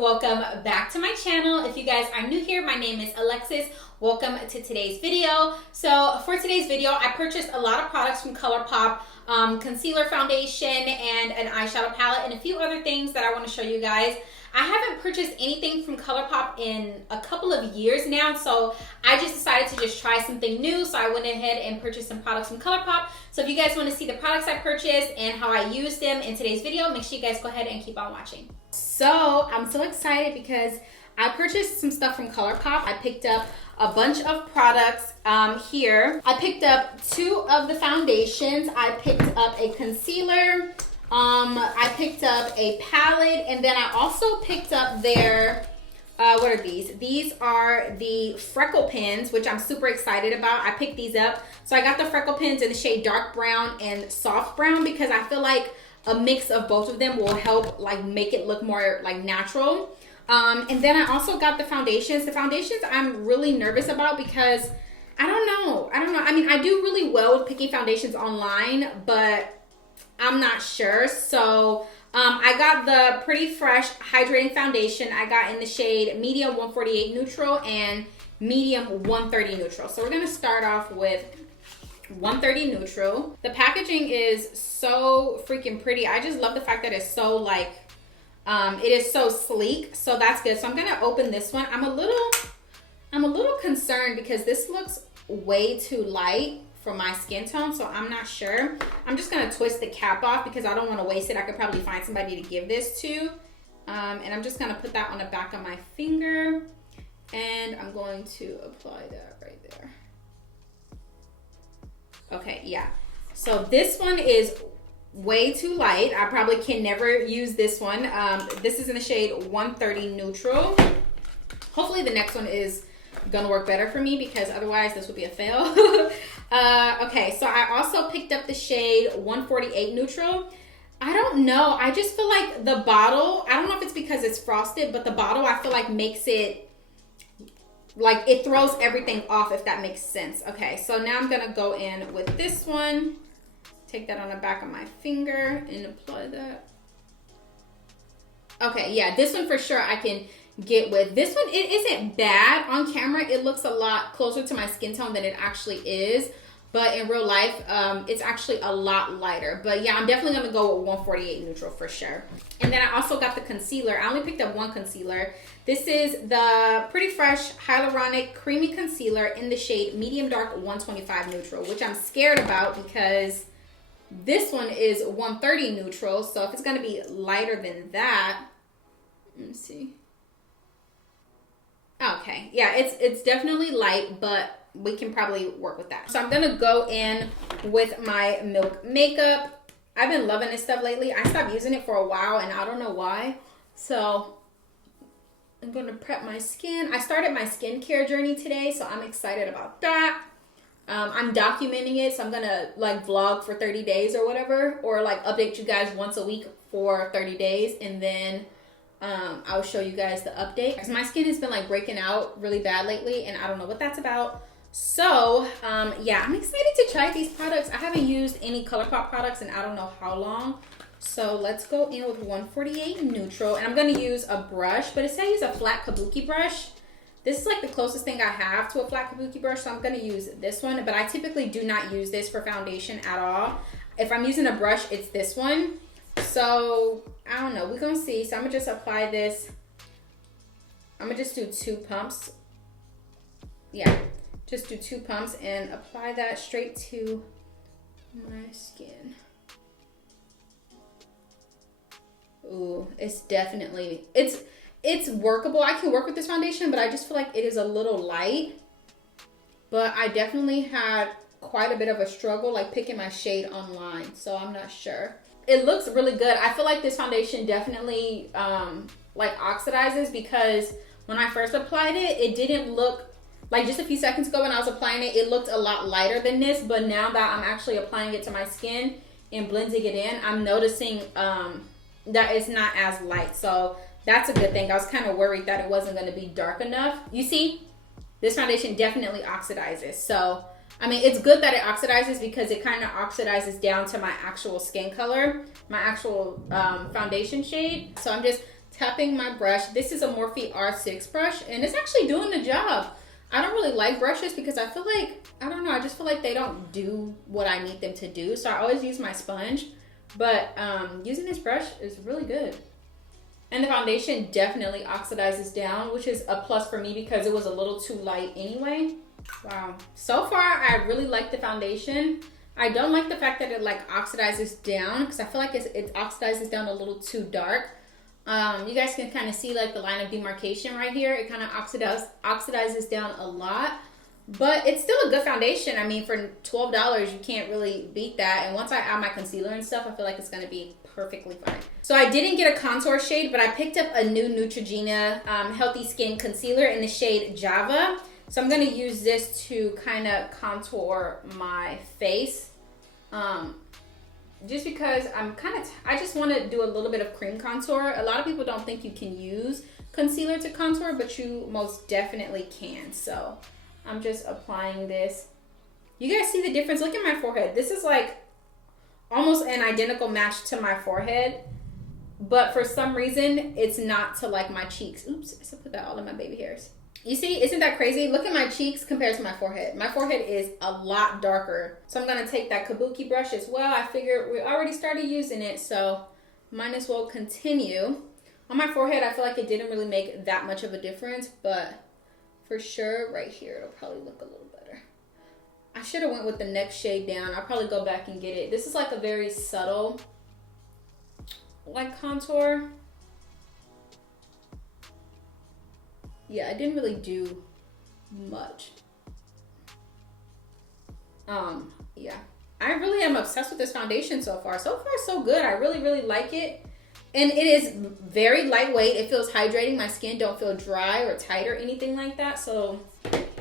welcome back to my channel. If you guys are new here, my name is Alexis. Welcome to today's video. So for today's video, I purchased a lot of products from Colourpop, concealer, foundation, and an eyeshadow palette, and a few other things that I want to show you guys. I haven't purchased anything from Colourpop in a couple of years now, so I just decided to just try something new. So I went ahead and purchased some products from Colourpop. So if you guys want to see the products I purchased and how I used them in today's video, make sure you guys go ahead and keep on watching. So I'm so excited because I purchased some stuff from Colourpop. I picked up a bunch of products here. I picked up 2 of the foundations. I picked up a concealer. I picked up a palette, and then I also picked up their, what are these? These are the Freckle Pens, which I'm super excited about. I picked these up. So I got the Freckle Pens in the shade dark brown and soft brown because I feel like a mix of both of them will help like make it look more like natural. And then I also got the foundations. The foundations I'm really nervous about because I don't know. I mean, I do really well with picking foundations online, but I'm not sure. So I got the Pretty Fresh Hydrating Foundation. I got in the shade medium 148 neutral and medium 130 neutral. So we're going to start off with 130 neutral. The packaging is so freaking pretty. I just love the fact that it's so like, it is so sleek. So that's good. So I'm going to open this one. I'm a little concerned because this looks way too light for my skin tone, so I'm not sure. I'm just gonna twist the cap off because I don't want to waste it. I could probably find somebody to give this to. And I'm just gonna put that on the back of my finger, and I'm going to apply that right there. Okay, yeah. So this one is way too light. I probably can never use this one. This is in the shade 130 neutral. Hopefully the next one is gonna work better for me because otherwise this would be a fail. Okay, so I also picked up the shade 148 neutral. I don't know, I just feel like the bottle, I don't know if it's because it's frosted, but the bottle I feel like makes it, like it throws everything off, if that makes sense. Okay, so now I'm gonna go in with this one, take that on the back of my finger and apply that. Okay, yeah, this one for sure I can get with. This one, it isn't bad on camera. It looks a lot closer to my skin tone than it actually is, but in real life it's actually a lot lighter. But yeah, I'm definitely gonna go with 148 neutral for sure. And then I also got the concealer. I only picked up one concealer. This is the Pretty Fresh Hyaluronic Creamy Concealer in the shade medium dark 125 neutral, which I'm scared about because this one is 130 neutral. So if it's gonna be lighter than that, let me see. Okay, yeah, it's definitely light, but we can probably work with that. So I'm gonna go in with my Milk makeup. I've been loving this stuff lately. I stopped using it for a while and I don't know why. So I'm gonna prep my skin. I started my skincare journey today, so I'm excited about that. I'm documenting it, so I'm gonna like vlog for 30 days or whatever, or like update you guys once a week for 30 days, and then I'll show you guys the update. Because my skin has been like breaking out really bad lately and I don't know what that's about. So yeah, I'm excited to try these products. I haven't used any Colourpop products in I don't know how long. So let's go in with 148 neutral, and I'm going to use a brush, but it says use a flat kabuki brush. This is like the closest thing I have to a flat kabuki brush, so I'm going to use this one, but I typically do not use this for foundation at all. If I'm using a brush, it's this one. So I don't know, we're gonna see. So I'm gonna just apply this. I'm gonna just do 2 pumps. Yeah, just do 2 pumps and apply that straight to my skin. Ooh, it's definitely, it's workable. I can work with this foundation, but I just feel like it is a little light. But I definitely had quite a bit of a struggle like picking my shade online, so I'm not sure. It looks really good. I feel like this foundation definitely like oxidizes, because when I first applied it, it didn't look like, just a few seconds ago when I was applying it, it looked a lot lighter than this. But now that I'm actually applying it to my skin and blending it in, I'm noticing that it's not as light. So that's a good thing. I was kind of worried that it wasn't going to be dark enough. You see, this foundation definitely oxidizes. So I mean, it's good that it oxidizes because it kind of oxidizes down to my actual skin color, my actual foundation shade. So I'm just tapping my brush. This is a Morphe R6 brush, and it's actually doing the job. I don't really like brushes because I feel like, I don't know, I just feel like they don't do what I need them to do. So I always use my sponge, but using this brush is really good. And the foundation definitely oxidizes down, which is a plus for me because it was a little too light anyway. Wow. So far, I really like the foundation. I don't like the fact that it like oxidizes down because I feel like it oxidizes down a little too dark. You guys can kind of see like the line of demarcation right here. It kind of oxidizes down a lot, but it's still a good foundation. I mean, for $12, you can't really beat that. And once I add my concealer and stuff, I feel like it's going to be perfectly fine. So I didn't get a contour shade, but I picked up a new Neutrogena Healthy Skin Concealer in the shade Java. So I'm going to use this to kind of contour my face. Just because I just want to do a little bit of cream contour. A lot of people don't think you can use concealer to contour, but you most definitely can. So I'm just applying this. You guys see the difference? Look at my forehead. This is like almost an identical match to my forehead, but for some reason it's not to like my cheeks. Oops, I put that all in my baby hairs. You see, isn't that crazy? Look at my cheeks compared to my forehead. My forehead is a lot darker. So I'm gonna take that kabuki brush as well. I figured we already started using it, so might as well continue. On my forehead, I feel like it didn't really make that much of a difference, but for sure right here, it'll probably look a little better. I should have went with the next shade down. I'll probably go back and get it. This is like a very subtle like contour. Yeah, I didn't really do much. Yeah, I really am obsessed with this foundation so far. So far, so good. I really, really like it. And it is very lightweight. It feels hydrating. My skin don't feel dry or tight or anything like that. So,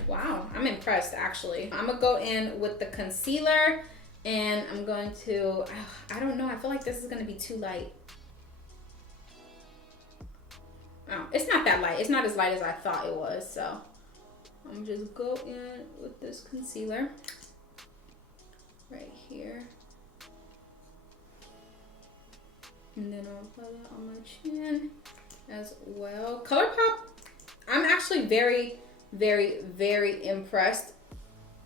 wow, I'm impressed actually. I'm gonna go in with the concealer and I'm going to, I don't know, I feel like this is gonna be too light. Oh, it's not that light. It's not as light as I thought it was. So I'm just go in with this concealer right here. And then I'll apply that on my chin as well. Colourpop, I'm actually very, very, very impressed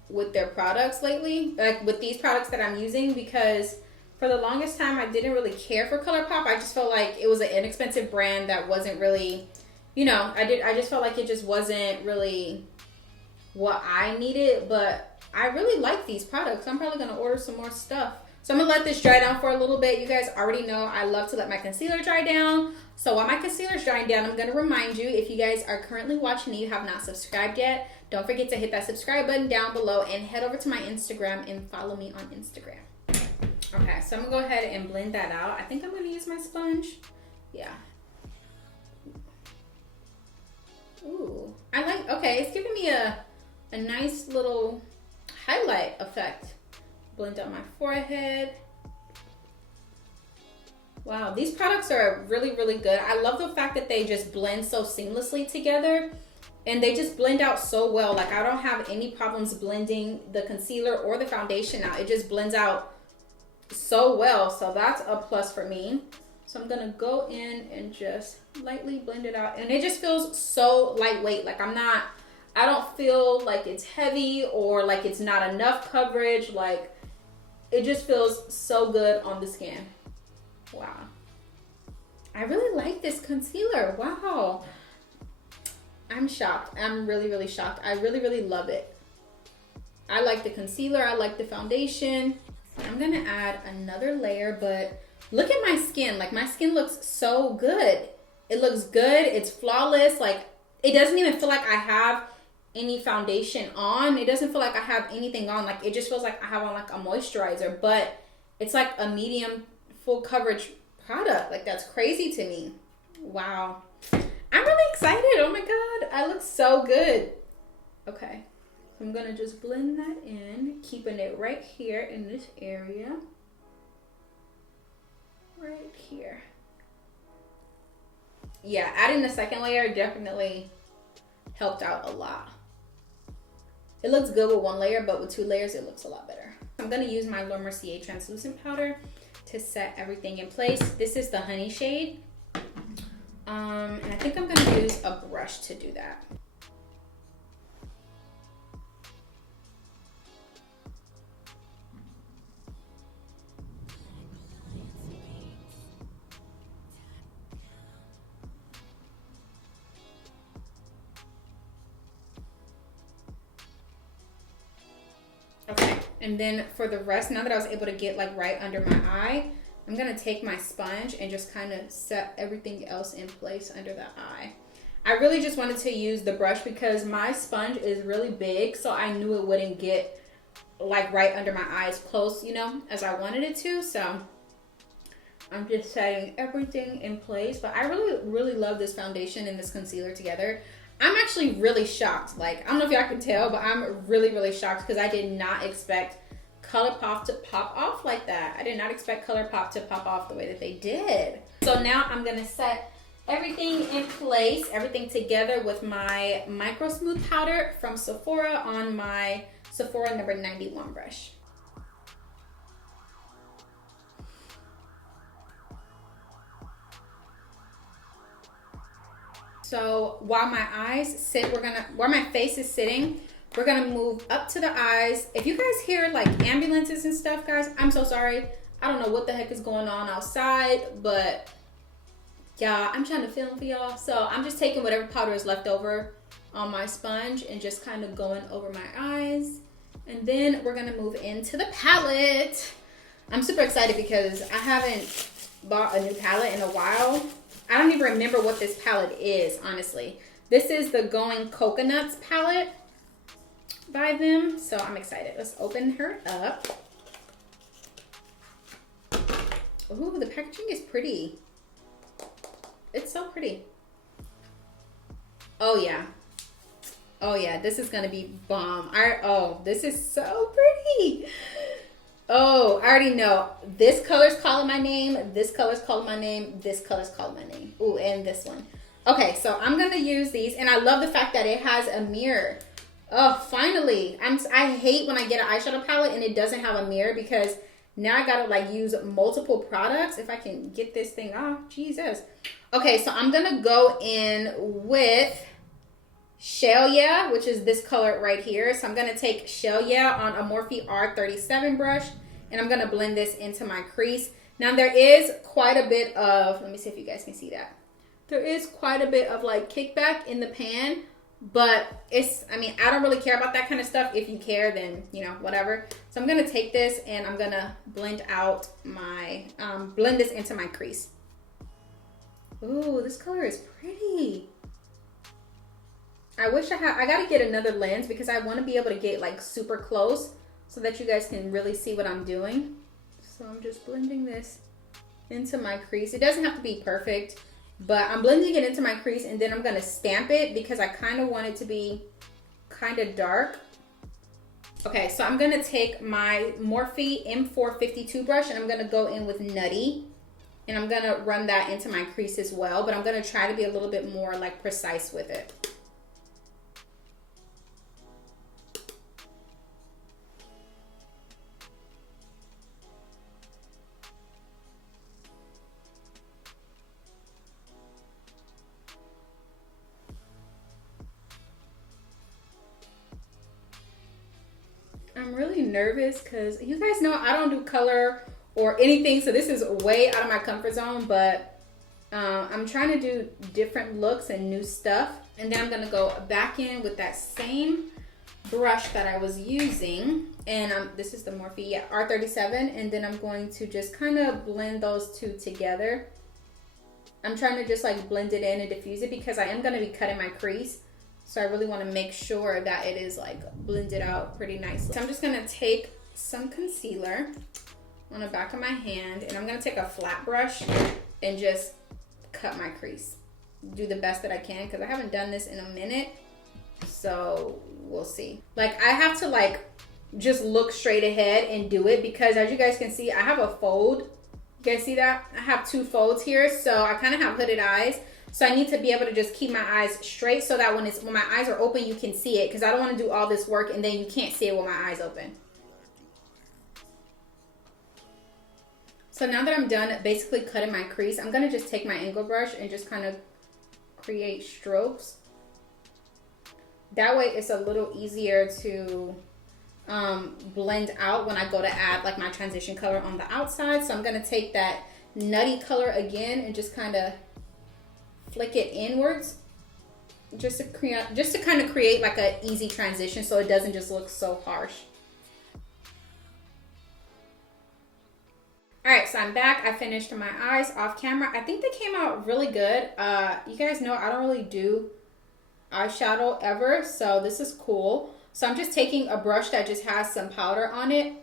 with their products lately. Like with these products that I'm using, because for the longest time, I didn't really care for Colourpop. I just felt like it was an inexpensive brand that wasn't really, you know, I just felt like it just wasn't really what I needed, but I really like these products. I'm probably gonna order some more stuff. So I'm gonna let this dry down for a little bit. You guys already know I love to let my concealer dry down. So while my concealer's drying down, I'm gonna remind you, if you guys are currently watching and you have not subscribed yet, don't forget to hit that subscribe button down below and head over to my Instagram and follow me on Instagram. Okay, so I'm gonna go ahead and blend that out. I think I'm gonna use my sponge. Yeah. Ooh, I like, okay, it's giving me a nice little highlight effect. Blend out my forehead. Wow, these products are really, really good. I love the fact that they just blend so seamlessly together and they just blend out so well. Like I don't have any problems blending the concealer or the foundation out. It just blends out so well, so that's a plus for me. So I'm gonna go in and just lightly blend it out, and it just feels so lightweight. Like I don't feel like it's heavy or like it's not enough coverage. Like it just feels so good on the skin. Wow, I really like this concealer. Wow, I'm shocked. I'm really, really shocked. I really, really love it. I like the concealer. I like the foundation. I'm gonna add another layer, but look at my skin. Like my skin looks so good. It looks good. It's flawless. Like it doesn't even feel like I have any foundation on. It doesn't feel like I have anything on. Like it just feels like I have on like a moisturizer, but it's like a medium full coverage product. Like that's crazy to me. Wow. I'm really excited. Oh my God. I look so good. Okay. I'm gonna just blend that in, keeping it right here in this area. Right here. Yeah, adding the second layer definitely helped out a lot. It looks good with one layer, but with two layers, it looks a lot better. I'm gonna use my Mercier translucent powder to set everything in place. This is the honey shade. And I think I'm gonna use a brush to do that. Okay, and then for the rest, now that I was able to get like right under my eye, I'm gonna take my sponge and just kind of set everything else in place under the eye. I really just wanted to use the brush because my sponge is really big, so I knew it wouldn't get like right under my eyes close, you know, as I wanted it to. So I'm just setting everything in place. But I really love this foundation and this concealer together. I'm actually really shocked. Like, I don't know if y'all can tell, but I'm really shocked because I did not expect Colourpop to pop off like that. I did not expect Colourpop to pop off the way that they did. So now I'm gonna set everything in place, everything together with my Micro Smooth powder from Sephora on my Sephora number 91 brush. So while my eyes sit, while my face is sitting, we're gonna move up to the eyes. If you guys hear like ambulances and stuff, guys, I'm so sorry. I don't know what the heck is going on outside, but yeah, I'm trying to film for y'all. So I'm just taking whatever powder is left over on my sponge and just kind of going over my eyes. And then we're gonna move into the palette. I'm super excited because I haven't bought a new palette in a while. I don't even remember what this palette is, honestly. This is the Going Coconuts palette by them, so I'm excited. Let's open her up. Ooh, the packaging is pretty. It's so pretty. Oh yeah. Oh yeah, this is gonna be bomb. Oh, this is so pretty. Oh, I already know. This color's calling my name. This color's calling my name. This color's calling my name. Ooh, and this one. Okay, so I'm gonna use these, and I love the fact that it has a mirror. Oh, finally. I hate when I get an eyeshadow palette and it doesn't have a mirror because now I gotta like use multiple products. If I can get this thing off, Jesus. Okay, so I'm gonna go in with Shell Yeah, which is this color right here. So I'm gonna take Shell Yeah on a Morphe R37 brush, and I'm gonna blend this into my crease. Now there is quite a bit of, let me see if you guys can see that. There is quite a bit of like kickback in the pan, but I mean, I don't really care about that kind of stuff. If you care, then, you know, whatever. So I'm gonna take this and I'm gonna blend out my, blend this into my crease. Ooh, this color is pretty. I wish I gotta get another lens because I want to be able to get like super close so that you guys can really see what I'm doing. So I'm just blending this into my crease. It doesn't have to be perfect, but I'm blending it into my crease and then I'm gonna stamp it because I kind of want it to be kind of dark. Okay, so I'm gonna take my Morphe M452 brush and I'm gonna go in with Nutty. And I'm gonna run that into my crease as well, but I'm gonna try to be a little bit more like precise with it. I'm really nervous because you guys know I don't do color or anything, so this is way out of my comfort zone, but I'm trying to do different looks and new stuff. And then I'm gonna go back in with that same brush that I was using, and this is the Morphe R37, and then I'm going to just kind of blend those two together. I'm trying to just like blend it in and diffuse it because I am gonna be cutting my crease. So I really want to make sure that it is like blended out pretty nicely. So I'm just gonna take some concealer on the back of my hand and I'm gonna take a flat brush and just cut my crease. Do the best that I can because I haven't done this in a minute. So we'll see. Like I have to like just look straight ahead and do it because as you guys can see, I have a fold. You guys see that? I have two folds here. So I kind of have hooded eyes. So I need to be able to just keep my eyes straight so that when my eyes are open, you can see it because I don't want to do all this work and then you can't see it with my eyes open. So now that I'm done basically cutting my crease, I'm going to just take my angle brush and just kind of create strokes. That way it's a little easier to blend out when I go to add like my transition color on the outside. So I'm gonna take that nutty color again and just kind of flick it inwards, just to kind of create like an easy transition so it doesn't just look so harsh. All right, so I'm back. I finished my eyes off camera. I think they came out really good. You guys know I don't really do eyeshadow ever, so this is cool. So I'm just taking a brush that just has some powder on it,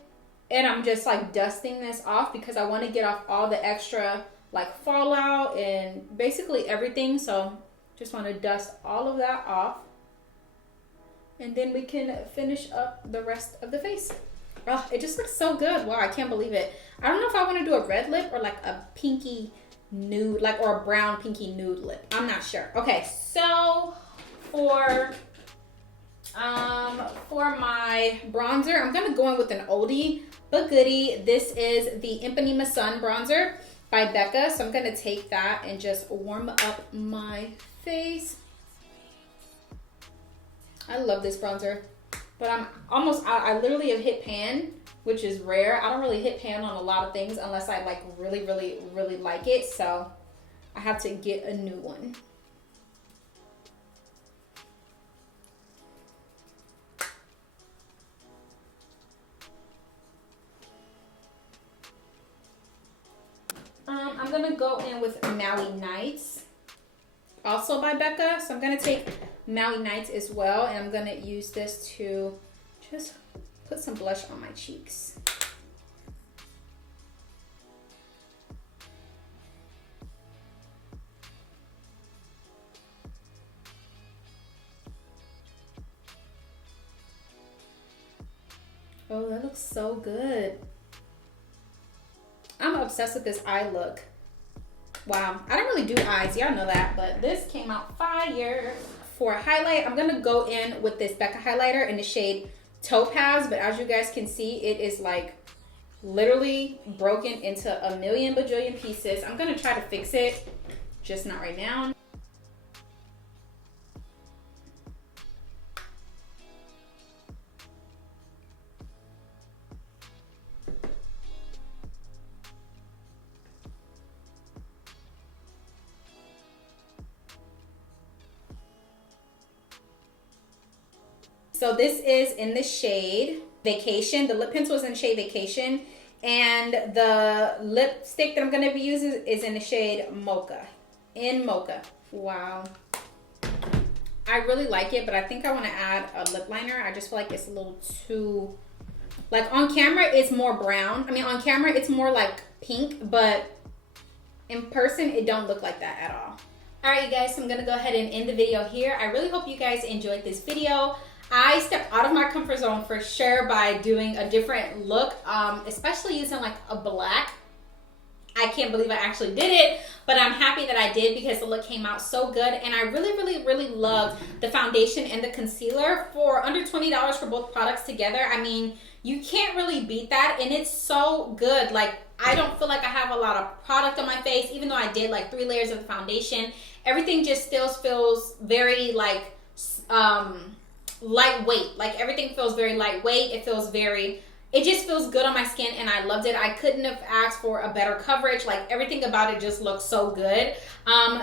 and I'm just like dusting this off because I want to get off all the extra like fallout and basically everything. So just want to dust all of that off, and then we can finish up the rest of the face. Oh, it just looks so good. Wow, I can't believe it. I don't know if I want to do a red lip or like a pinky nude, like, or a brown pinky nude lip. I'm not sure. Okay, so for my bronzer, I'm gonna go in with an oldie but goodie. This is the Ipanema Sun bronzer by Becca. So I'm gonna take that and just warm up my face. I love this bronzer, but I'm almost out. I literally have hit pan, which is rare. I don't really hit pan on a lot of things unless I like really like it. So I have to get a new one. I'm gonna go in with Maui Nights, also by Becca. So I'm gonna take Maui Nights as well, and I'm gonna use this to just put some blush on my cheeks. Oh, that looks so good. I'm obsessed with this eye look. Wow, I don't really do eyes, y'all know that, but this came out fire. For a highlight, I'm gonna go in with this Becca highlighter in the shade Topaz, but as you guys can see, it is like literally broken into a million bajillion pieces. I'm gonna try to fix it, just not right now. So this is in the shade Vacation. The lip pencil is in shade Vacation, and the lipstick that I'm gonna be using is in the shade Mocha. In Mocha. Wow. I really like it, but I think I want to add a lip liner. I just feel like it's a little too, like on camera it's more brown. I mean, on camera it's more like pink, but in person it don't look like that at all. All right, you guys, so I'm gonna go ahead and end the video here. I really hope you guys enjoyed this video. I stepped out of my comfort zone for sure by doing a different look, especially using like a black. I can't believe I actually did it, but I'm happy that I did because the look came out so good. And I really loved the foundation and the concealer for under $20 for both products together. I mean, you can't really beat that, and it's so good. Like, I don't feel like I have a lot of product on my face, even though I did like 3 layers of the foundation. Everything just still feels very like lightweight. Like, everything feels very lightweight. It just feels good on my skin, and I loved it. I couldn't have asked for a better coverage. Like, everything about it just looks so good.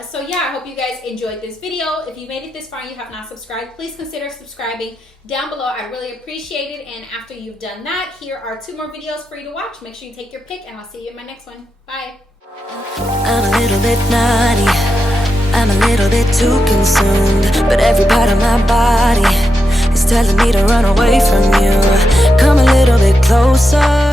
So yeah, I hope you guys enjoyed this video. If you made it this far and you have not subscribed, please consider subscribing down below. I'd really appreciate it. And after you've done that, here are 2 more videos for you to watch. Make sure you take your pick, and I'll see you in my next one. Bye. I'm a little bit naughty, I'm a little bit too consumed, but every part of my body is telling me to run away from you. Come a little bit closer.